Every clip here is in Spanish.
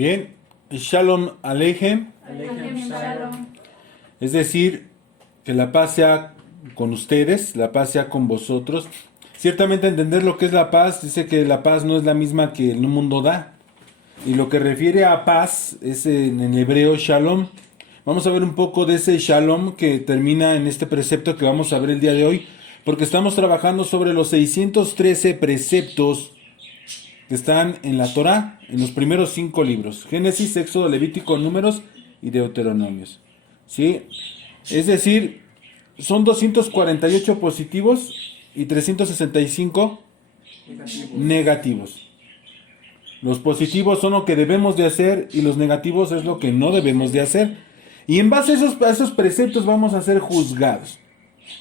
Bien, Shalom Aleichem, Aleichem Shalom. es decir, que la paz sea con ustedes, la paz sea con vosotros. Ciertamente entender lo que es la paz, dice que la paz no es la misma que el mundo da. Y lo que refiere a paz es en hebreo Shalom. Vamos a ver un poco de ese Shalom que termina en este precepto que vamos a ver el día de hoy, porque estamos trabajando sobre los 613 preceptos que están en la Torá, en los primeros 5 libros: Génesis, Éxodo, Levítico, Números y Deuteronomios. ¿Sí? Es decir, son 248 positivos y 365 negativos. Los positivos son lo que debemos de hacer y los negativos es lo que no debemos de hacer. Y en base a esos preceptos vamos a ser juzgados.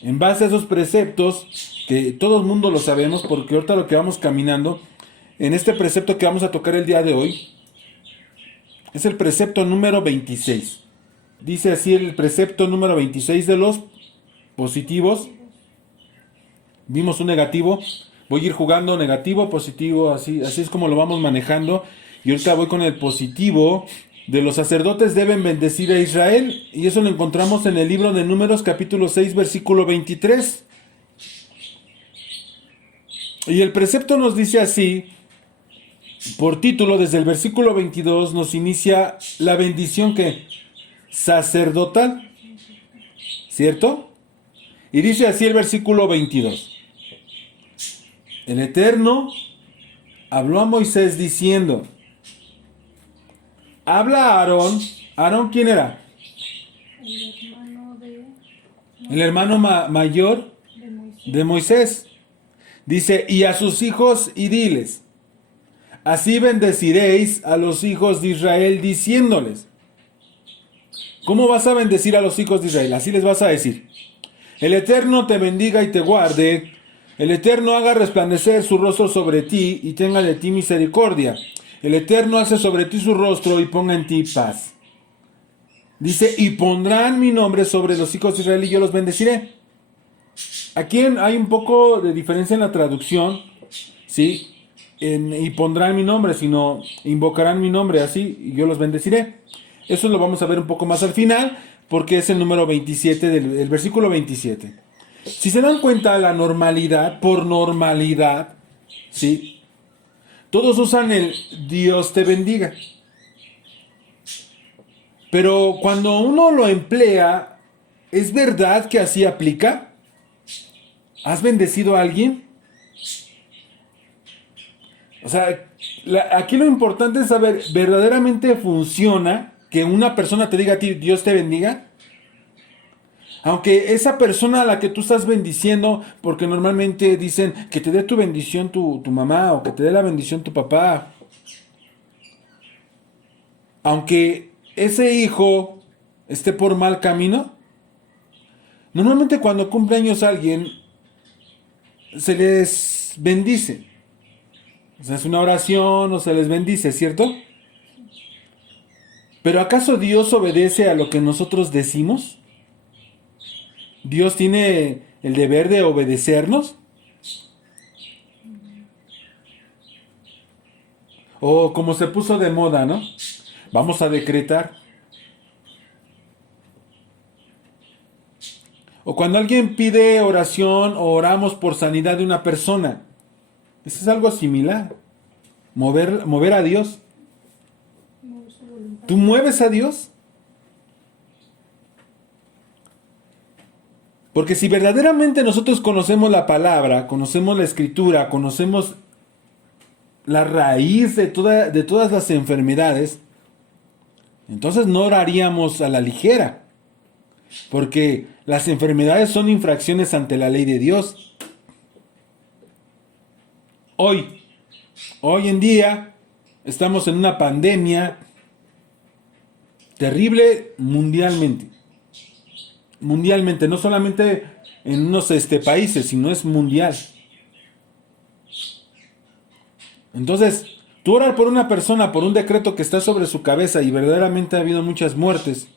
En base a esos preceptos, que todo el mundo lo sabemos, porque ahorita lo que vamos caminando, en este precepto que vamos a tocar el día de hoy, es el precepto número 26. Dice así el precepto número 26 de los positivos. Vimos un negativo. Voy a ir jugando negativo, positivo, así es como lo vamos manejando. Y ahorita voy con el positivo de los sacerdotes deben bendecir a Israel. Y eso lo encontramos en el libro de Números capítulo 6 versículo 23. Y el precepto nos dice así, por título, desde el versículo 22 nos inicia la bendición que sacerdotal, ¿cierto? Y dice así el versículo 22. El Eterno habló a Moisés diciendo, habla a Aarón. ¿Aarón quién era? El hermano mayor de Moisés. Dice, y a sus hijos y diles, así bendeciréis a los hijos de Israel diciéndoles. ¿Cómo vas a bendecir a los hijos de Israel? Así les vas a decir. El Eterno te bendiga y te guarde. El Eterno haga resplandecer su rostro sobre ti y tenga de ti misericordia. El Eterno hace sobre ti su rostro y ponga en ti paz. Dice, y pondrán mi nombre sobre los hijos de Israel y yo los bendeciré. Aquí hay un poco de diferencia en la traducción, ¿sí? Y pondrán mi nombre, sino invocarán mi nombre así y yo los bendeciré. Eso lo vamos a ver un poco más al final, porque es el número 27 del versículo 27. Si se dan cuenta, la normalidad, por normalidad, ¿sí? Todos usan el Dios te bendiga. Pero cuando uno lo emplea, ¿es verdad que así aplica? ¿Has bendecido a alguien? O sea, aquí lo importante es saber, ¿verdaderamente funciona que una persona te diga a ti, Dios te bendiga? Aunque esa persona a la que tú estás bendiciendo, porque normalmente dicen que te dé tu bendición tu mamá o que te dé la bendición tu papá. Aunque ese hijo esté por mal camino, normalmente cuando cumple años alguien, se les bendice. O sea, es una oración o se les bendice, ¿cierto? ¿Pero acaso Dios obedece a lo que nosotros decimos? ¿Dios tiene el deber de obedecernos? O como se puso de moda, ¿no? Vamos a decretar. O cuando alguien pide oración o oramos por sanidad de una persona. Eso es algo similar. Mover a Dios. ¿Tú mueves a Dios? Porque si verdaderamente nosotros conocemos la palabra, conocemos la escritura, conocemos la raíz de todas las enfermedades, entonces no oraríamos a la ligera. Porque las enfermedades son infracciones ante la ley de Dios. Hoy en día, estamos en una pandemia terrible mundialmente. Mundialmente, no solamente en unos países, sino es mundial. Entonces, tú orar por una persona, por un decreto que está sobre su cabeza y verdaderamente ha habido muchas muertes.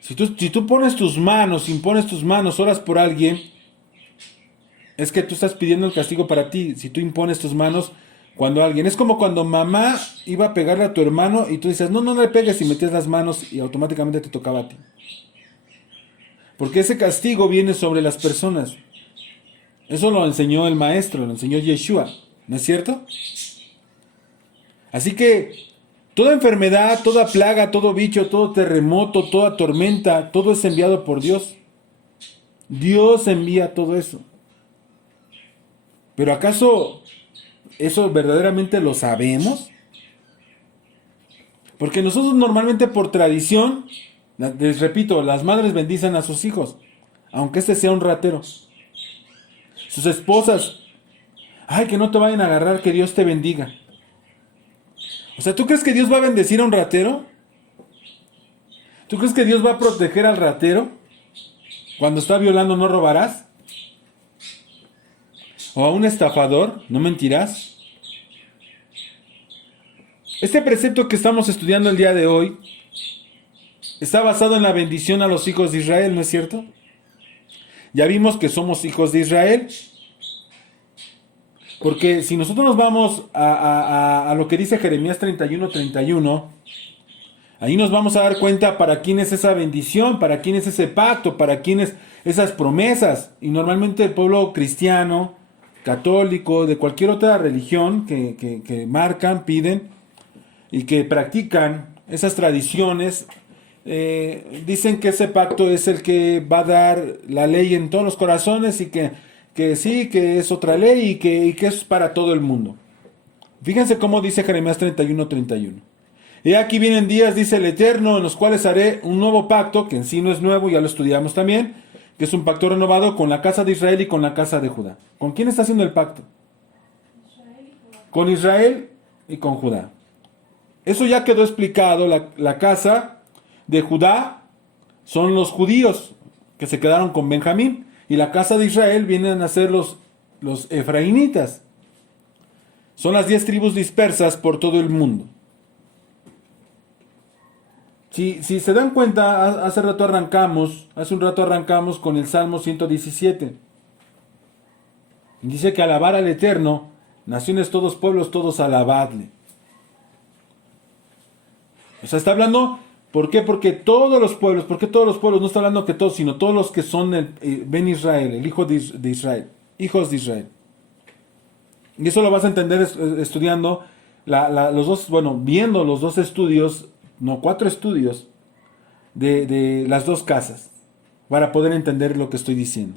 Si tú pones tus manos, impones tus manos, oras por alguien, es que tú estás pidiendo el castigo para ti. Si tú impones tus manos, cuando alguien, es como cuando mamá iba a pegarle a tu hermano y tú dices, no, no le pegues y metías las manos y automáticamente te tocaba a ti. Porque ese castigo viene sobre las personas. Eso lo enseñó el maestro, lo enseñó Yeshua, ¿no es cierto? Así que toda enfermedad, toda plaga, todo bicho, todo terremoto, toda tormenta, todo es enviado por Dios. Dios envía todo eso. Pero ¿acaso eso verdaderamente lo sabemos? Porque nosotros normalmente por tradición, les repito, las madres bendicen a sus hijos, aunque este sea un ratero. Sus esposas, ay, que no te vayan a agarrar, que Dios te bendiga. O sea, ¿tú crees que Dios va a bendecir a un ratero? ¿Tú crees que Dios va a proteger al ratero? Cuando está violando, no robarás. O a un estafador, no mentirás. Este precepto que estamos estudiando el día de hoy está basado en la bendición a los hijos de Israel, ¿no es cierto? Ya vimos que somos hijos de Israel. Porque si nosotros nos vamos a lo que dice Jeremías 31:31, ahí nos vamos a dar cuenta para quién es esa bendición, para quién es ese pacto, para quién es esas promesas. Y normalmente el pueblo cristiano, católico, de cualquier otra religión que marcan, piden y que practican esas tradiciones, dicen que ese pacto es el que va a dar la ley en todos los corazones y que sí, que es otra ley y que es para todo el mundo. Fíjense cómo dice Jeremías 31:31. He aquí vienen días, dice el Eterno, en los cuales haré un nuevo pacto, que en sí no es nuevo, ya lo estudiamos también, que es un pacto renovado con la casa de Israel y con la casa de Judá. ¿Con quién está haciendo el pacto? Con Israel y con Judá. Eso ya quedó explicado. La casa de Judá son los judíos que se quedaron con Benjamín. Y la casa de Israel vienen a ser los efraínitas. Son las 10 tribus dispersas por todo el mundo. Si se dan cuenta, hace un rato arrancamos con el Salmo 117. Dice que alabar al Eterno, naciones todos, pueblos todos, alabadle. O sea, está hablando, ¿por qué? Porque todos los pueblos, ¿por qué todos los pueblos? No está hablando que todos, sino todos los que son Ben Israel, el hijo de Israel, hijos de Israel. Y eso lo vas a entender estudiando los dos, bueno, viendo los dos estudios, no, 4 estudios de las dos casas, para poder entender lo que estoy diciendo.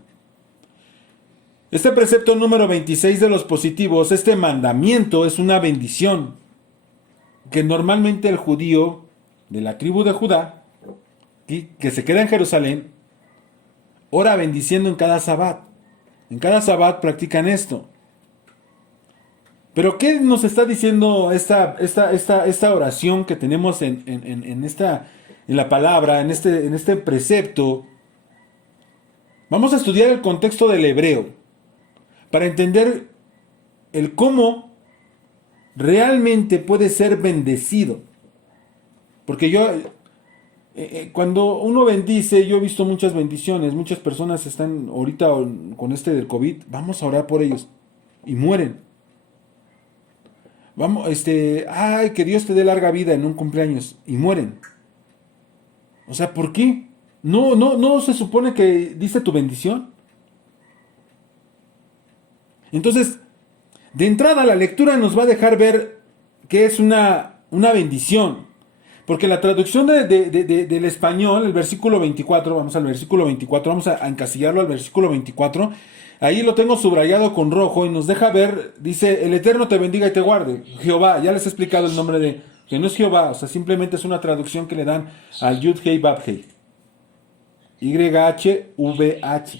Este precepto número 26 de los positivos, este mandamiento es una bendición que normalmente el judío de la tribu de Judá, que se queda en Jerusalén, ora bendiciendo en cada sabbat. En cada sabbat practican esto. Pero ¿qué nos está diciendo esta oración que tenemos en la palabra, en este precepto? Vamos a estudiar el contexto del hebreo para entender el cómo realmente puede ser bendecido. Porque cuando uno bendice, yo he visto muchas bendiciones, muchas personas están ahorita con del COVID, vamos a orar por ellos y mueren. Vamos, ay, que Dios te dé larga vida en un cumpleaños y mueren. O sea, ¿por qué? No se supone que dice tu bendición. Entonces, de entrada la lectura nos va a dejar ver que es una bendición. Porque la traducción del español, el versículo 24, vamos al versículo 24, vamos a encasillarlo al versículo 24. Ahí lo tengo subrayado con rojo y nos deja ver, dice, el Eterno te bendiga y te guarde. Jehová, ya les he explicado el nombre que no es Jehová, o sea, simplemente es una traducción que le dan al Yud Hei Bab Hei. YHVH.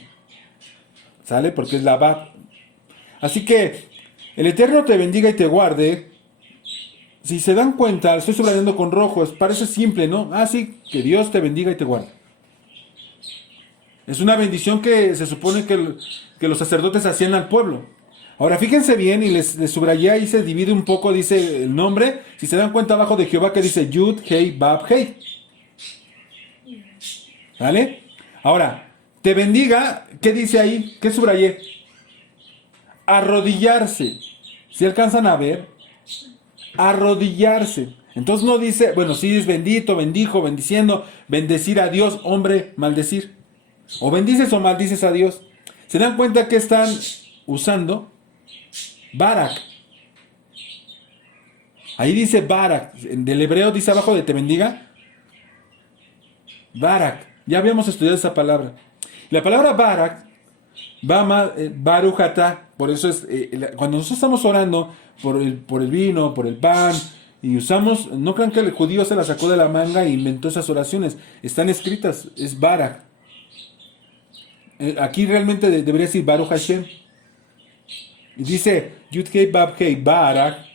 ¿Sale? Porque es la Bab. Así que, el Eterno te bendiga y te guarde. Si se dan cuenta, estoy subrayando con rojo, parece simple, ¿no? Ah, sí, que Dios te bendiga y te guarde. Es una bendición que se supone que los sacerdotes hacían al pueblo. Ahora, fíjense bien, y les subrayé ahí, se divide un poco, dice el nombre. Si se dan cuenta abajo de Jehová que dice Yud, Hei, Bab, Hei. ¿Vale? Ahora, te bendiga, ¿qué dice ahí? ¿Qué subrayé? Arrodillarse. si alcanzan a ver, arrodillarse. Entonces no dice, bueno, sí es bendito, bendijo, bendiciendo, bendecir a Dios, hombre, maldecir. O bendices o maldices a Dios. ¿Se dan cuenta que están usando? Barak. Ahí dice Barak. Del hebreo dice abajo de te bendiga. Barak. Ya habíamos estudiado esa palabra. La palabra Barak va más, Baruch atah. Por eso es, cuando nosotros estamos orando por el vino, por el pan, y usamos, no crean que el judío se la sacó de la manga e inventó esas oraciones. Están escritas, es Barak. Aquí realmente debería decir Baruch Hashem. Y dice Yud-Hei Vav-Hei Barak.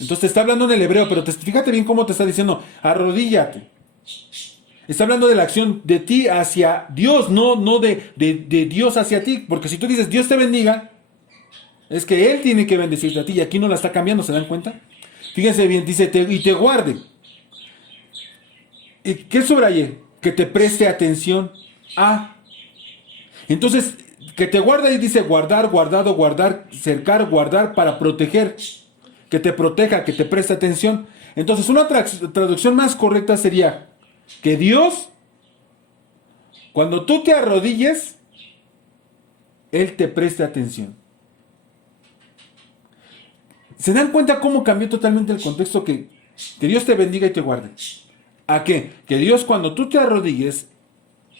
Entonces te está hablando en el hebreo, pero fíjate bien cómo te está diciendo, arrodíllate. Está hablando de la acción de ti hacia Dios, no de Dios hacia ti. Porque si tú dices Dios te bendiga, es que Él tiene que bendecirte a ti. Y aquí no la está cambiando, ¿se dan cuenta? Fíjense bien, dice y te guarde. ¿Y qué subrayé? Que te preste atención a. Entonces, que te guarde ahí dice guardar, guardado, guardar, cercar, guardar para proteger. Que te proteja, que te preste atención. Entonces, una traducción más correcta sería que Dios, cuando tú te arrodilles, Él te preste atención. ¿Se dan cuenta cómo cambió totalmente el contexto? Que Dios te bendiga y te guarde. ¿A qué? Que Dios, cuando tú te arrodilles,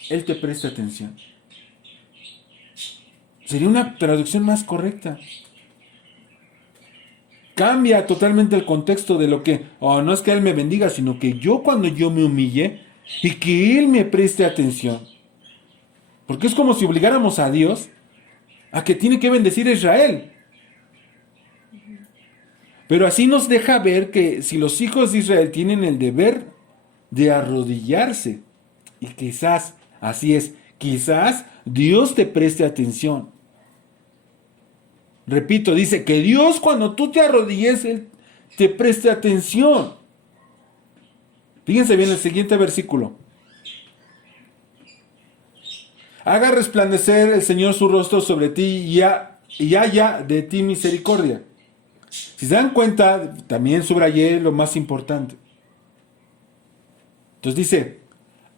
Él te preste atención. Sería una traducción más correcta. Cambia totalmente el contexto de lo que, no es que Él me bendiga, sino que yo cuando yo me humille y que Él me preste atención. Porque es como si obligáramos a Dios a que tiene que bendecir a Israel. Pero así nos deja ver que si los hijos de Israel tienen el deber de arrodillarse, y quizás, así es, quizás Dios te preste atención. Repito, dice que Dios cuando tú te arrodilles, Él te preste atención. Fíjense bien el siguiente versículo. Haga resplandecer el Señor su rostro sobre ti y haya de ti misericordia. Si se dan cuenta, también subrayé lo más importante. Entonces dice,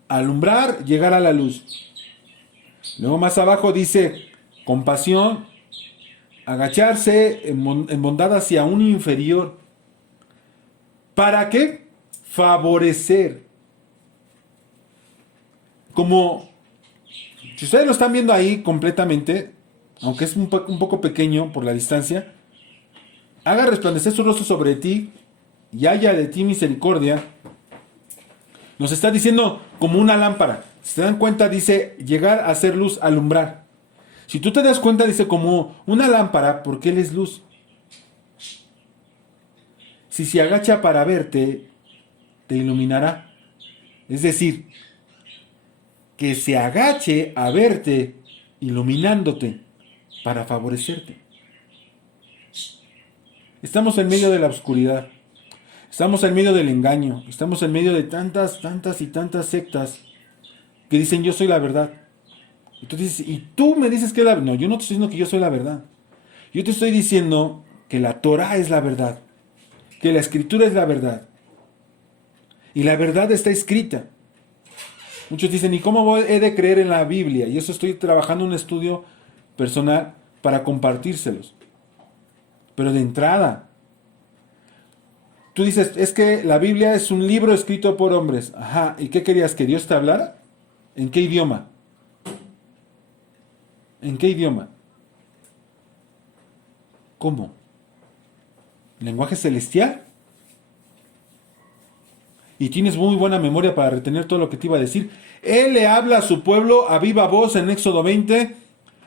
alumbrar, llegar a la luz. Luego más abajo dice, compasión, agacharse en bondad hacia un inferior. ¿Para qué? Favorecer. Como, si ustedes lo están viendo ahí completamente, aunque es un poco pequeño por la distancia, haga resplandecer su rostro sobre ti y haya de ti misericordia. Nos está diciendo como una lámpara. Si se dan cuenta, dice llegar a ser luz, alumbrar. Si tú te das cuenta, dice como una lámpara, porque Él es luz. Si se agacha para verte, te iluminará. Es decir, que se agache a verte, iluminándote, para favorecerte. Estamos en medio de la oscuridad. Estamos en medio del engaño. Estamos en medio de tantas y tantas sectas que dicen yo soy la verdad. Y tú dices, y tú me dices que es la verdad. No, yo no te estoy diciendo que yo soy la verdad. Yo te estoy diciendo que la Torah es la verdad. Que la Escritura es la verdad. Y la verdad está escrita. Muchos dicen, ¿y cómo he de creer en la Biblia? Y eso estoy trabajando un estudio personal para compartírselos. Pero de entrada, tú dices, es que la Biblia es un libro escrito por hombres. Ajá, ¿y qué querías? ¿Que Dios te hablara? ¿En qué idioma? ¿En qué idioma? ¿Cómo? ¿Lenguaje celestial? Y tienes muy buena memoria para retener todo lo que te iba a decir. Él le habla a su pueblo a viva voz en Éxodo 20.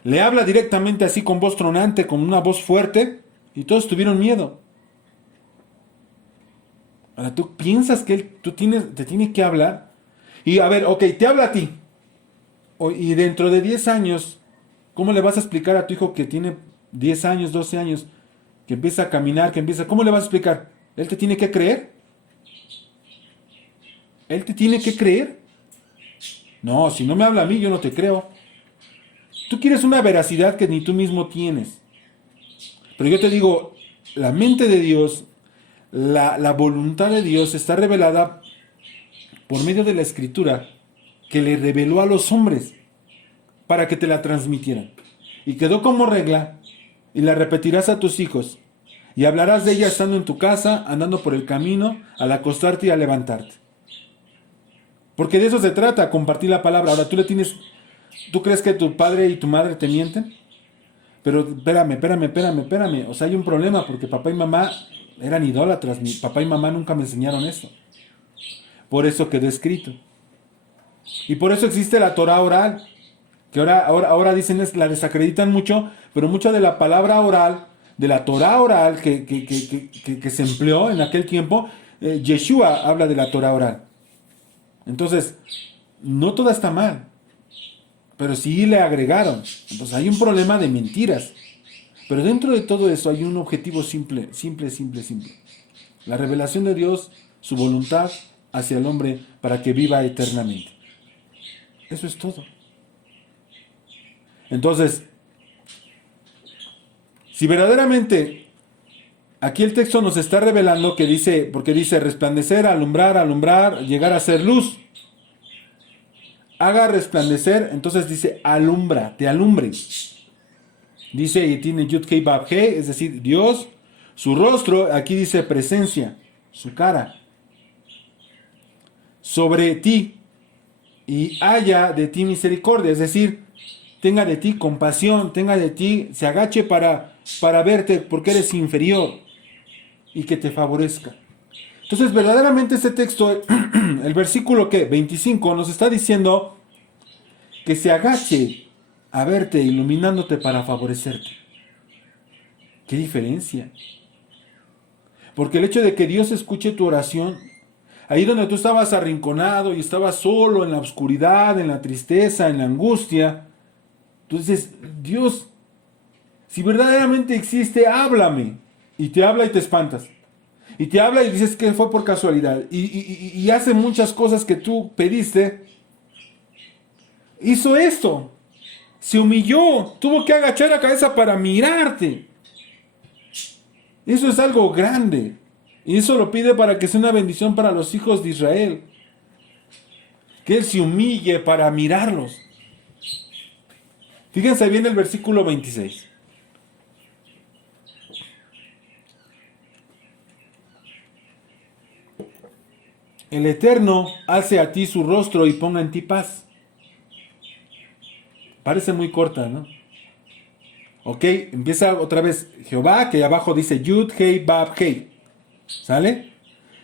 Le habla directamente así con voz tronante, con una voz fuerte. Y todos tuvieron miedo. Ahora, ¿tú piensas que Él te tiene que hablar? Y a ver, ok, te habla a ti. Y dentro de 10 años, ¿cómo le vas a explicar a tu hijo que tiene 10 años, 12 años, que empieza a caminar, ¿cómo le vas a explicar? ¿Él te tiene que creer? ¿Él te tiene que creer? No, si no me habla a mí, yo no te creo. Tú quieres una veracidad que ni tú mismo tienes. Pero yo te digo, la mente de Dios, la voluntad de Dios está revelada por medio de la Escritura que le reveló a los hombres para que te la transmitieran. Y quedó como regla y la repetirás a tus hijos y hablarás de ella estando en tu casa, andando por el camino, al acostarte y al levantarte. Porque de eso se trata, compartir la palabra. Ahora tú crees que tu padre y tu madre te mienten, pero espérame. O sea, hay un problema porque papá y mamá eran idólatras. Mi papá y mamá nunca me enseñaron eso. Por eso quedó escrito. Y por eso existe la Torah oral, que ahora dicen la desacreditan mucho, pero mucha de la palabra oral, de la Torah oral que se empleó en aquel tiempo, Yeshua habla de la Torah oral. Entonces, no toda está mal, pero sí le agregaron. Entonces hay un problema de mentiras. Pero dentro de todo eso hay un objetivo simple. La revelación de Dios, su voluntad hacia el hombre para que viva eternamente. Eso es todo. Entonces, si verdaderamente aquí el texto nos está revelando que dice, porque dice resplandecer, alumbrar, llegar a ser luz. Haga resplandecer, entonces dice alumbra, te alumbre. Dice y tiene Yud Kei Bab Hei, es decir, Dios, su rostro, aquí dice presencia, su cara, sobre ti y haya de ti misericordia, es decir, tenga de ti compasión, tenga de ti, se agache para verte porque eres inferior y que te favorezca. Entonces, verdaderamente este texto, el versículo 25, nos está diciendo que se agache a verte, iluminándote para favorecerte. ¿Qué diferencia? Porque el hecho de que Dios escuche tu oración, ahí donde tú estabas arrinconado y estabas solo en la oscuridad, en la tristeza, en la angustia, tú dices, Dios, si verdaderamente existe, háblame. Y te habla y te espantas. Y te habla y dices que fue por casualidad. Y hace muchas cosas que tú pediste. Hizo esto. Se humilló. Tuvo que agachar la cabeza para mirarte. Eso es algo grande. Y eso lo pide para que sea una bendición para los hijos de Israel. Que Él se humille para mirarlos. Fíjense bien el versículo 26. El Eterno hace a ti su rostro y ponga en ti paz. Parece muy corta, ¿no? Ok, empieza otra vez Jehová, que abajo dice Yud, Hei, Bab, Hei. ¿Sale?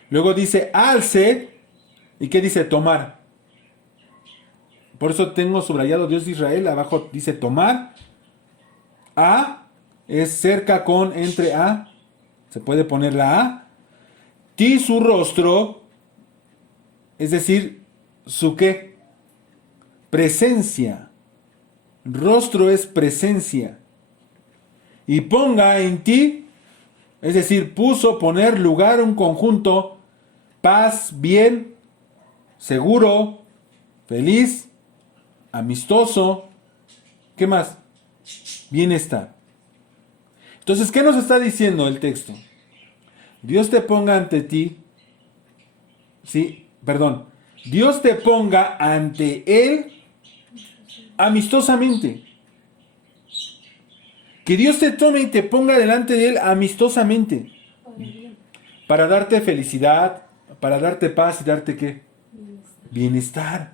Luego dice alce. ¿Y qué dice? Tomar. Por eso tengo subrayado Dios de Israel. Abajo dice tomar. A es cerca con entre A. Se puede poner la A. Ti su rostro. Es decir, ¿su qué? Presencia. Rostro es presencia. Y ponga en ti, es decir, puso, poner, lugar, un conjunto, paz, bien, seguro, feliz, amistoso, ¿qué más? Bienestar. Entonces, ¿qué nos está diciendo el texto? Dios te ponga ante ti, sí, perdón, Dios te ponga ante Él amistosamente. Que Dios te tome y te ponga delante de Él amistosamente. Para darte felicidad, para darte paz y darte ¿qué? Bienestar.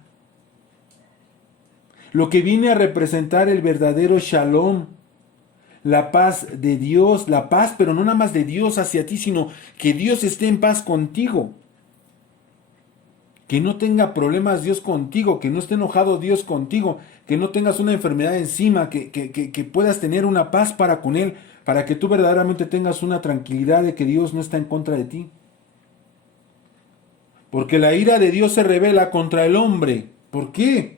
Lo que viene a representar el verdadero shalom. La paz de Dios, la paz, pero no nada más de Dios hacia ti, sino que Dios esté en paz contigo. Que no tenga problemas Dios contigo, que no esté enojado Dios contigo, que no tengas una enfermedad encima, que puedas tener una paz para con Él, para que tú verdaderamente tengas una tranquilidad de que Dios no está en contra de ti. Porque la ira de Dios se revela contra el hombre. ¿Por qué?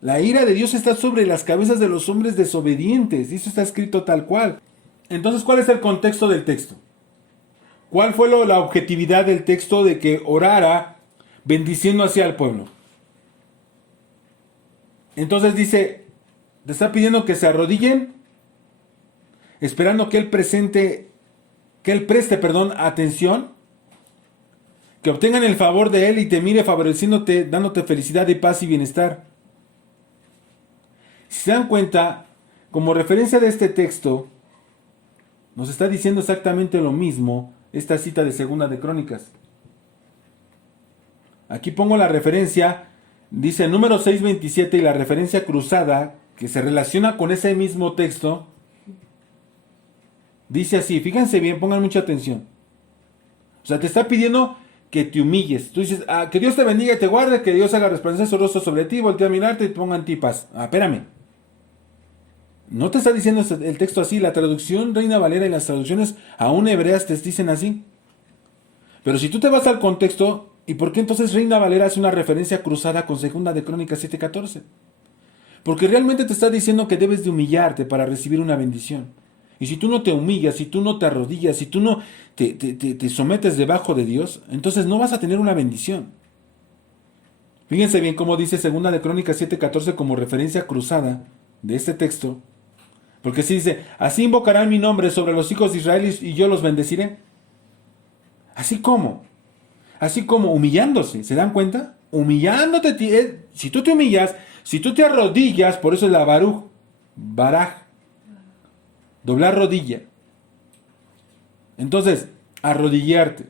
La ira de Dios está sobre las cabezas de los hombres desobedientes. Y eso está escrito tal cual. Entonces, ¿cuál es el contexto del texto? ¿Cuál fue la objetividad del texto de que orara bendiciendo hacia el pueblo? Entonces dice, te está pidiendo que se arrodillen, esperando que Él preste, atención, que obtengan el favor de Él y te mire favoreciéndote, dándote felicidad y paz y bienestar. Si se dan cuenta, como referencia de este texto, nos está diciendo exactamente lo mismo esta cita de Segunda de Crónicas. Aquí pongo la referencia, dice número 6:27, y la referencia cruzada que se relaciona con ese mismo texto, dice así, fíjense bien, pongan mucha atención. O sea, te está pidiendo que te humilles. Tú dices, que Dios te bendiga y te guarde, que Dios haga resplandecer su rostro sobre ti, voltea a mirarte y te ponga en ti paz. Espérame. No te está diciendo el texto así, la traducción Reina Valera y las traducciones aún hebreas te dicen así. Pero si tú te vas al contexto, ¿y por qué entonces Reina Valera es una referencia cruzada con Segunda de Crónicas 7:14? Porque realmente te está diciendo que debes de humillarte para recibir una bendición. Y si tú no te humillas, si tú no te arrodillas, si tú no te sometes debajo de Dios, entonces no vas a tener una bendición. Fíjense bien cómo dice Segunda de Crónicas 7:14 como referencia cruzada de este texto. Porque si dice, así invocarán mi nombre sobre los hijos de Israel y yo los bendeciré. Así como humillándose, ¿se dan cuenta? Humillándote, si tú te humillas, si tú te arrodillas, por eso es la baraj, doblar rodilla. Entonces, arrodillarte.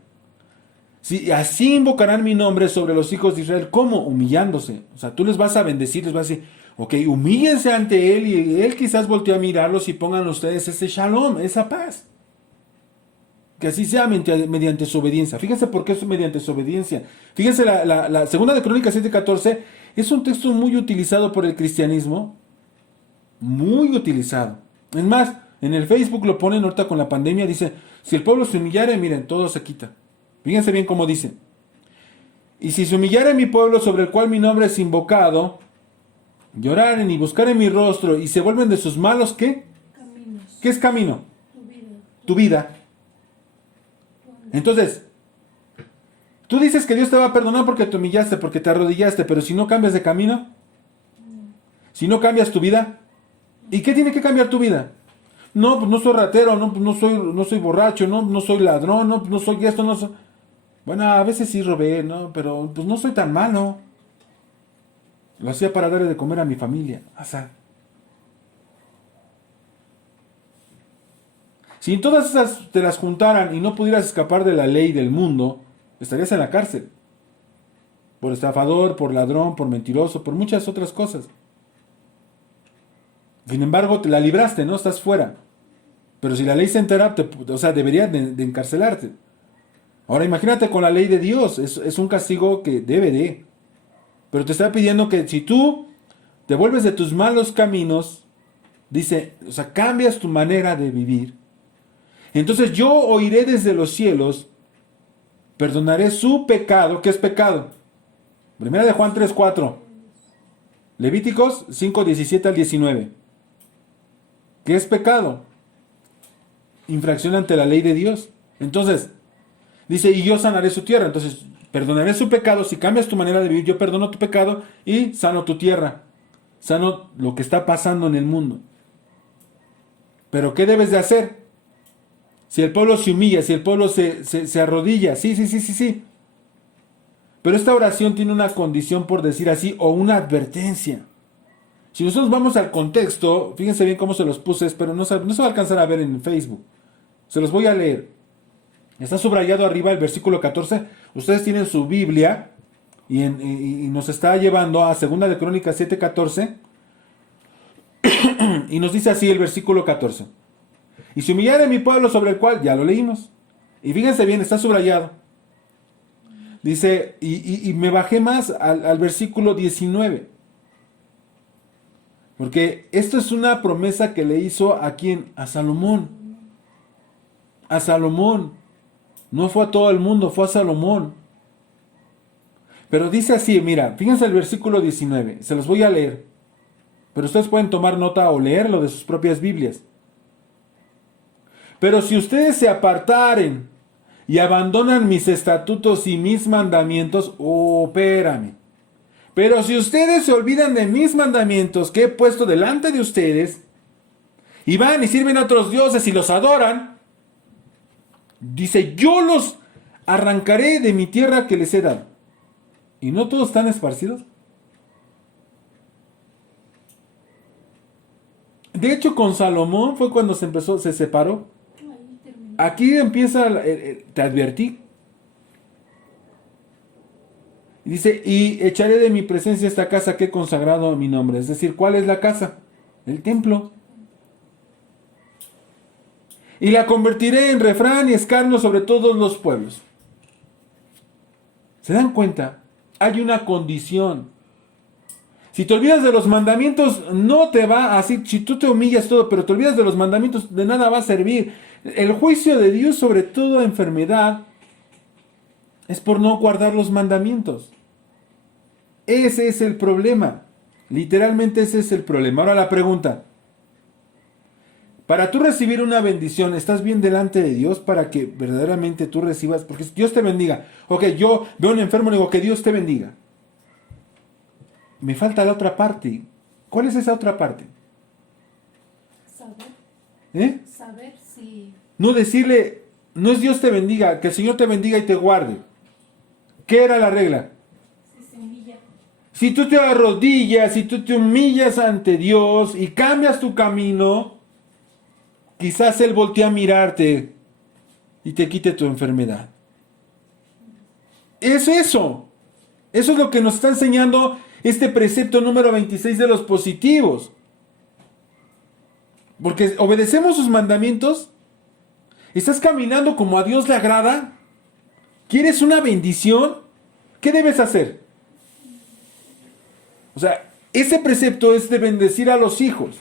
Si así invocarán mi nombre sobre los hijos de Israel, ¿cómo? Humillándose. O sea, tú les vas a bendecir, les vas a decir, ok, humíllense ante Él y Él quizás voltee a mirarlos y pongan ustedes ese shalom, esa paz. Que así sea mediante su obediencia. Fíjense por qué es mediante su obediencia. Fíjense, la Segunda de Crónicas 7:14 es un texto muy utilizado por el cristianismo. Muy utilizado. Es más, en el Facebook lo ponen ahorita con la pandemia, dice, si el pueblo se humillare, miren, todo se quita. Fíjense bien cómo dice. Y si se humillare mi pueblo sobre el cual mi nombre es invocado, lloraren y buscaren mi rostro y se vuelven de sus malos, ¿qué? Caminos. ¿Qué es camino? Tu vida. Tu vida. Entonces, tú dices que Dios te va a perdonar porque te humillaste, porque te arrodillaste, pero si no cambias de camino, si no cambias tu vida, ¿y qué tiene que cambiar tu vida? No, pues no soy ratero, no, pues no soy borracho, no soy ladrón, no, pues no soy esto, no soy... Bueno, a veces sí robé, ¿no? Pero pues no soy tan malo. Lo hacía para darle de comer a mi familia. O sea, si todas esas te las juntaran y no pudieras escapar de la ley del mundo, estarías en la cárcel. Por estafador, por ladrón, por mentiroso, por muchas otras cosas. Sin embargo, te la libraste, ¿no? Estás fuera. Pero si la ley se entera, debería de encarcelarte. Ahora imagínate con la ley de Dios, es un castigo que debe de. Pero te está pidiendo que si tú te vuelves de tus malos caminos, dice, cambias tu manera de vivir, entonces yo oiré desde los cielos, perdonaré su pecado. ¿Qué es pecado? Primera de Juan 3:4. Levíticos 5:17 al 19. ¿Qué es pecado? Infracción ante la ley de Dios. Entonces, dice, y yo sanaré su tierra. Entonces, perdonaré su pecado. Si cambias tu manera de vivir, yo perdono tu pecado y sano tu tierra. Sano lo que está pasando en el mundo. Pero, ¿qué debes de hacer? Si el pueblo se humilla, si el pueblo se arrodilla, sí. Pero esta oración tiene una condición, por decir así, o una advertencia. Si nosotros vamos al contexto, fíjense bien cómo se los puse, pero no se va a alcanzar a ver en Facebook. Se los voy a leer. Está subrayado arriba el versículo 14. Ustedes tienen su Biblia y nos está llevando a 2 de Crónicas 7:14. Y nos dice así el versículo 14. Y si humillare mi pueblo sobre el cual, ya lo leímos. Y fíjense bien, está subrayado. Dice, y me bajé más al versículo 19. Porque esto es una promesa que le hizo a quién? A Salomón. A Salomón. No fue a todo el mundo, fue a Salomón. Pero dice así, mira, fíjense el versículo 19. Se los voy a leer. Pero ustedes pueden tomar nota o leerlo de sus propias Biblias. Pero si ustedes se apartaren y abandonan mis estatutos y mis mandamientos, espérame. Pero si ustedes se olvidan de mis mandamientos que he puesto delante de ustedes, y van y sirven a otros dioses y los adoran, dice, yo los arrancaré de mi tierra que les he dado. ¿Y no todos están esparcidos? De hecho, con Salomón fue cuando se separó. Aquí empieza, te advertí. Dice, y echaré de mi presencia esta casa que he consagrado a mi nombre. Es decir, ¿cuál es la casa? El templo. Y la convertiré en refrán y escarnio sobre todos los pueblos. ¿Se dan cuenta? Hay una condición. Si te olvidas de los mandamientos, no te va así. Si tú te humillas todo, pero te olvidas de los mandamientos, de nada va a servir. El juicio de Dios sobre toda enfermedad es por no guardar los mandamientos. Ese es el problema. Literalmente ese es el problema. Ahora la pregunta. Para tú recibir una bendición, ¿estás bien delante de Dios para que verdaderamente tú recibas? Porque Dios te bendiga. Ok, yo veo a un enfermo y digo, que Dios te bendiga. Me falta la otra parte. ¿Cuál es esa otra parte? Saber si... No decirle, no es Dios te bendiga, que el Señor te bendiga y te guarde. ¿Qué era la regla? Si se humilla. Si tú te arrodillas, si tú te humillas ante Dios y cambias tu camino, quizás Él voltee a mirarte y te quite tu enfermedad. Es eso. Eso es lo que nos está enseñando este precepto número 26 de los positivos. Porque obedecemos sus mandamientos. ¿Estás caminando como a Dios le agrada? ¿Quieres una bendición? ¿Qué debes hacer? O sea, ese precepto es de bendecir a los hijos.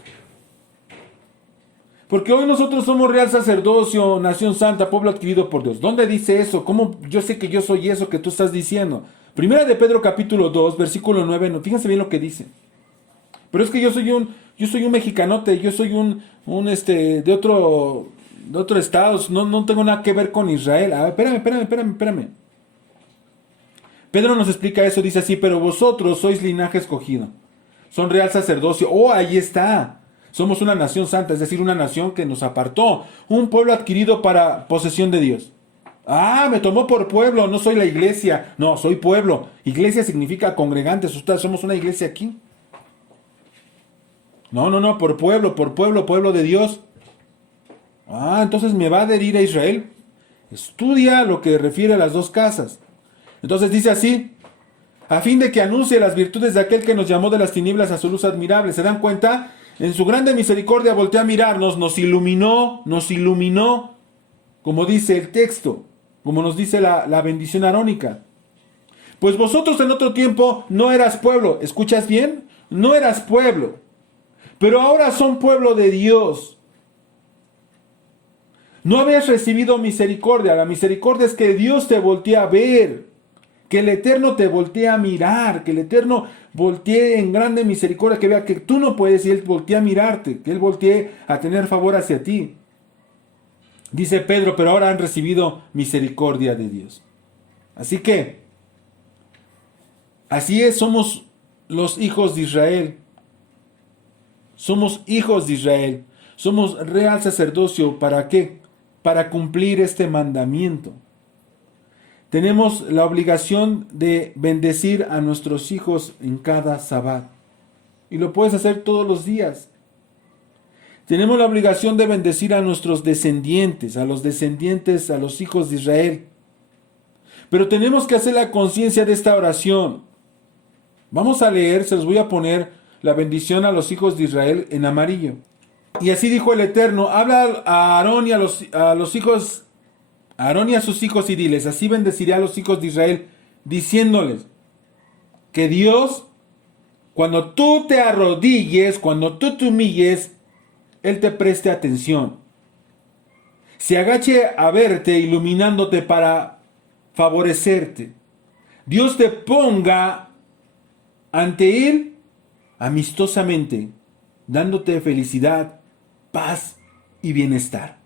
Porque hoy nosotros somos real sacerdocio, nación santa, pueblo adquirido por Dios. ¿Dónde dice eso? ¿Cómo yo sé que yo soy eso que tú estás diciendo? Primera de Pedro capítulo 2, versículo 9, no, fíjense bien lo que dice. Pero es que yo soy un mexicanote, yo soy de otro estado, no tengo nada que ver con Israel. A ver, espérame. Pedro nos explica eso, dice así, pero vosotros sois linaje escogido, son real sacerdocio. Oh, ahí está. Somos una nación santa, es decir, una nación que nos apartó, un pueblo adquirido para posesión de Dios. Ah, me tomó por pueblo, no soy la iglesia, no, soy pueblo. Iglesia significa congregantes, ustedes somos una iglesia aquí. No, por pueblo de Dios. Ah, entonces me va a adherir a Israel. Estudia lo que refiere a las dos casas. Entonces dice así, a fin de que anuncie las virtudes de aquel que nos llamó de las tinieblas a su luz admirable. ¿Se dan cuenta? En su grande misericordia voltea a mirarnos, nos iluminó, como dice el texto, como nos dice la bendición arónica. Pues vosotros en otro tiempo no eras pueblo, ¿escuchas bien? No eras pueblo, pero ahora son pueblo de Dios. No habías recibido misericordia, la misericordia es que Dios te voltee a ver, que el Eterno te voltee a mirar, que el Eterno voltee en grande misericordia, que vea que tú no puedes y Él voltee a mirarte, que Él voltee a tener favor hacia ti. Dice Pedro, pero ahora han recibido misericordia de Dios. Así que, así es, somos los hijos de Israel. Somos hijos de Israel. Somos real sacerdocio. ¿Para qué? Para cumplir este mandamiento. Tenemos la obligación de bendecir a nuestros hijos en cada Sabbat. Y lo puedes hacer todos los días. Tenemos la obligación de bendecir a nuestros descendientes, a los hijos de Israel. Pero tenemos que hacer la conciencia de esta oración. Vamos a leer, se los voy a poner la bendición a los hijos de Israel en amarillo. Y así dijo el Eterno, habla a Aarón y a los hijos, a Aarón y a sus hijos y diles, así bendeciré a los hijos de Israel, diciéndoles que Dios, cuando tú te arrodilles, cuando tú te humilles, Él te preste atención. Se agache a verte, iluminándote para favorecerte. Dios te ponga ante Él amistosamente, dándote felicidad, paz y bienestar.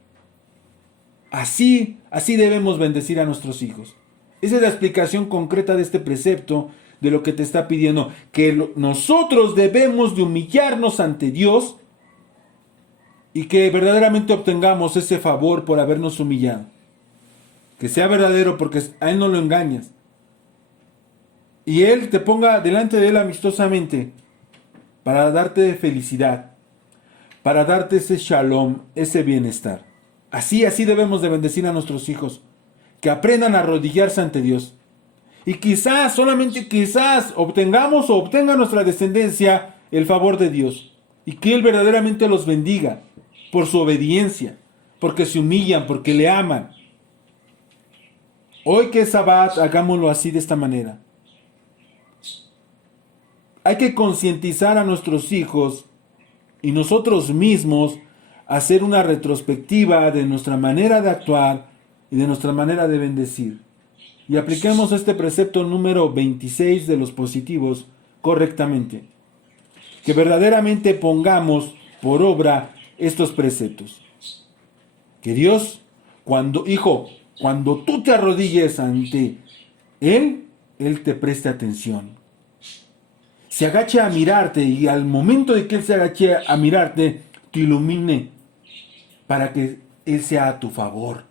Así debemos bendecir a nuestros hijos. Esa es la explicación concreta de este precepto, de lo que te está pidiendo, que nosotros debemos de humillarnos ante Dios y que verdaderamente obtengamos ese favor por habernos humillado. Que sea verdadero, porque a Él no lo engañas. Y Él te ponga delante de Él amistosamente para darte felicidad, para darte ese shalom, ese bienestar. Así debemos de bendecir a nuestros hijos, que aprendan a arrodillarse ante Dios. Y quizás, solamente quizás, obtengamos o obtenga nuestra descendencia el favor de Dios. Y que Él verdaderamente los bendiga por su obediencia, porque se humillan, porque le aman. Hoy que es Sabbat, hagámoslo así, de esta manera. Hay que concientizar a nuestros hijos y nosotros mismos hacer una retrospectiva de nuestra manera de actuar y de nuestra manera de bendecir. Y apliquemos este precepto número 26 de los positivos correctamente. Que verdaderamente pongamos por obra estos preceptos. Que Dios, cuando tú te arrodilles ante Él te preste atención. Se agache a mirarte y al momento de que Él se agache a mirarte, te ilumine para que Él sea a tu favor.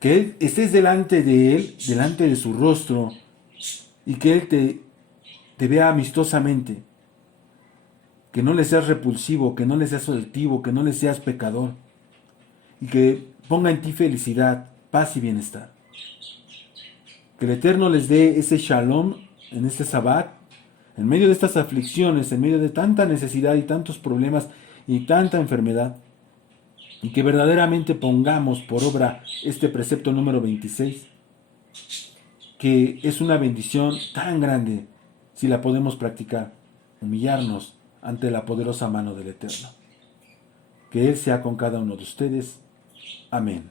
Que estés delante de Él, delante de su rostro, y que Él te vea amistosamente. Que no le seas repulsivo, que no le seas altivo, que no le seas pecador. Y que ponga en ti felicidad, paz y bienestar. Que el Eterno les dé ese shalom en este Sabbat, en medio de estas aflicciones, en medio de tanta necesidad y tantos problemas y tanta enfermedad. Y que verdaderamente pongamos por obra este precepto número 26, que es una bendición tan grande si la podemos practicar, humillarnos ante la poderosa mano del Eterno. Que Él sea con cada uno de ustedes. Amén.